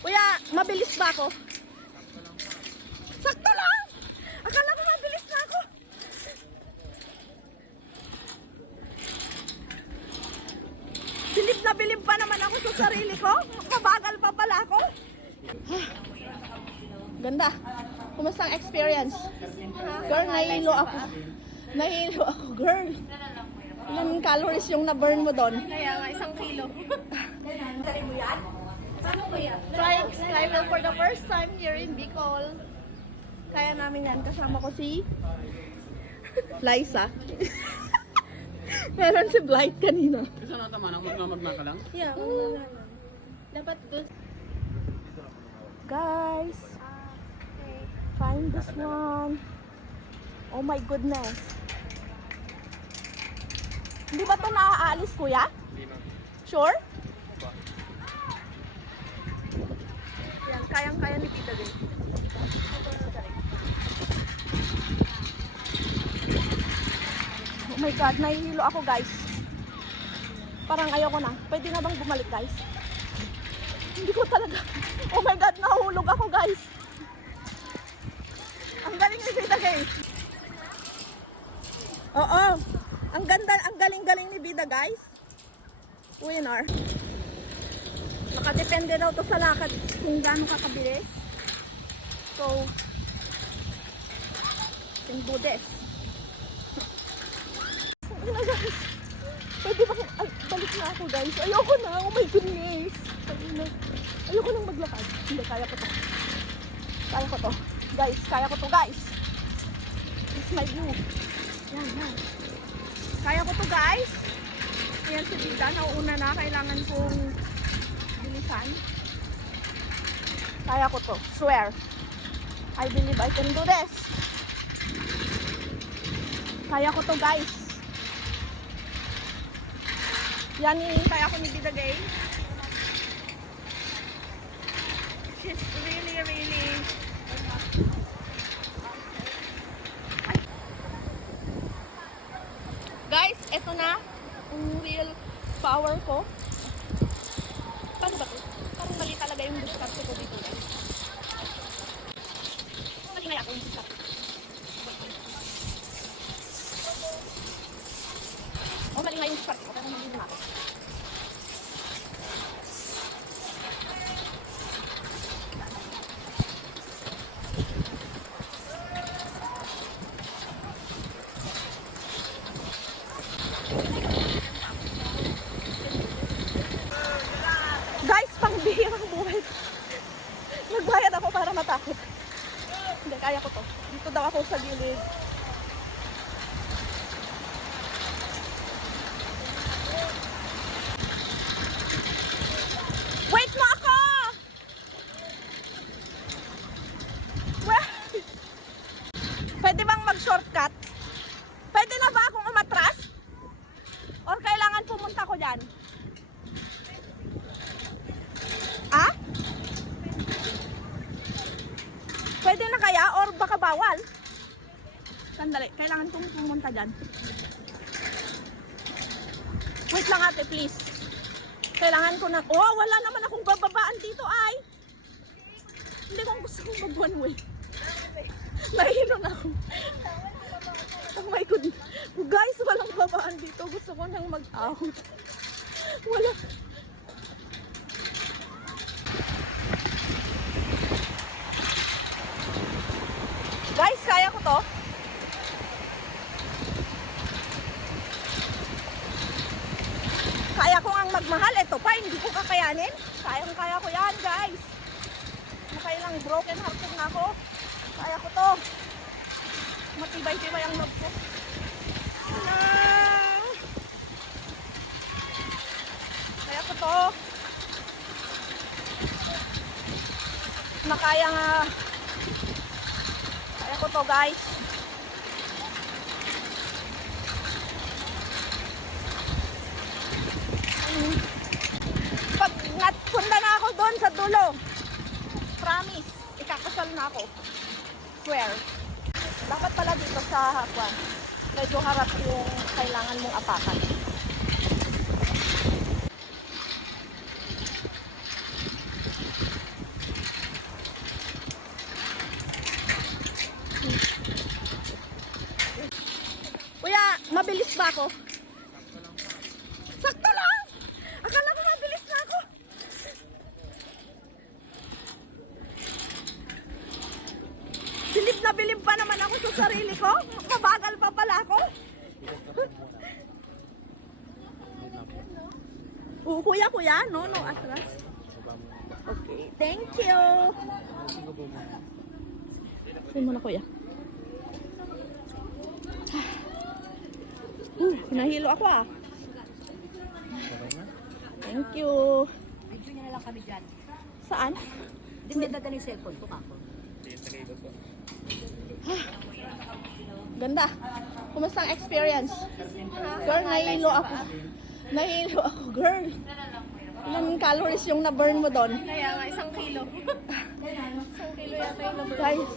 Kuya, mabilis ba ako? Sakto lang! Akala ko mabilis na ako. Bilib na bilib pa naman ako sa sarili ko. Mabagal pa pala ako. Ganda. Kumusta ang experience? Girl, nahihilo ako. Nahihilo ako, girl. Ilang calories yung na-burn mo doon? Kaya nga, 1 kilo. Dali mo yan? Saan mo yan? Trying Skywell for the first time here in Bicol. Kaya namin yan. Kasama ko si Liza. Meron si Blight kanina. Kasi ano tama, magmamag ka lang? Yeah, dapat doon. Guys, Okay. find this one. Oh my goodness. Hindi ba ito naaalis, kuya? Hindi na. Sure? Yan, kayang-kaya ni Tita Gay. Oh my God, nahihilo ako, guys. Parang ayoko na. Pwede na bang bumalik, guys? Hindi ko talaga. Oh my God, nahulog ako, guys. Ang galing ni Tita Gay. Oo. Ang ganda, ang galing-galing ni Bida, guys. Winner. Nakadepende daw to sa lakad kung gaano kakabilis. So, can do this. Oh my gosh. Pwede ba? Ay, balik na ako, guys. Ayoko na. Oh my goodness. Ayoko nang maglakad. Hindi, kaya ko to. Kaya ko to. Guys, kaya ko to, guys. It's my view. Yan, yan. Kaya ko to, guys. Ayan si Bida. Nauuna na. Kailangan kong bilisan. Kaya ko to. Swear. I believe I can do this. Kaya ko to, guys. Yan yung kaya ko ni Bida Gay. She's really, really... Guys, eto na ang real power ko. Paano ba ito? Parang mali talaga yung diskarte ko dito, guys. Mali nga ako yung diskarte. Oh, mali nga yung diskarte ko. Pero mali na ako. Guys, pangbihirang buhay. Nagbayad ako para matakot. Hindi, kaya ko to. Dito daw ako sa gilid. Wait mo ako! Well, pwede bang mag-shortcut? Pwede na ba akong umatras? Or kailangan pumunta ko dyan? Ah? Pwede na kaya or baka bawal? Sandali, kailangan kong pumunta dyan. Wait lang ate, please. Kailangan ko na... Oh, wala naman akong bababaan dito ay. Hindi ko gusto kong mag one way. Nahihilo na ako. Oh my God. Guys, walang babaan dito. Gusto ko nang mag-out. Wala. Guys, kaya ko to. Kaya ko ang magmahal. Ito pa, hindi ko kakayanin. Kaya ko yan, guys. Nakailang broken hearted na ako. Kaya ko to. Matibay-tibay ang loob ko. Kaya ko to. Nakaya nga. Kaya ko to, guys. Pag punta na ako doon sa dulo, promise, ikakasal na ako. Swear. Dapat pala dito sa Hakwan, medyo harap yung kailangan mong apakan. Mabilis ba ako? Sakto lang! Akala ko mabilis na ako. Bilib na bilib pa naman ako sa sarili ko. Mabagal pa pala ako. Kuya, no, atras. Okay, thank you. Saan mo na, kuya? Nahilo ako ah. Thank you. Video niya na lang kami dyan. Saan? Hindi mo dadala yung cellphone ko kako. Ganda. Kumusta ang experience? Girl, nahilo ako. Nahilo ako, girl. Ilang calories yung na-burn mo doon? Kaya nga, 1 kilo. 1 kilo yata yung number. Guys,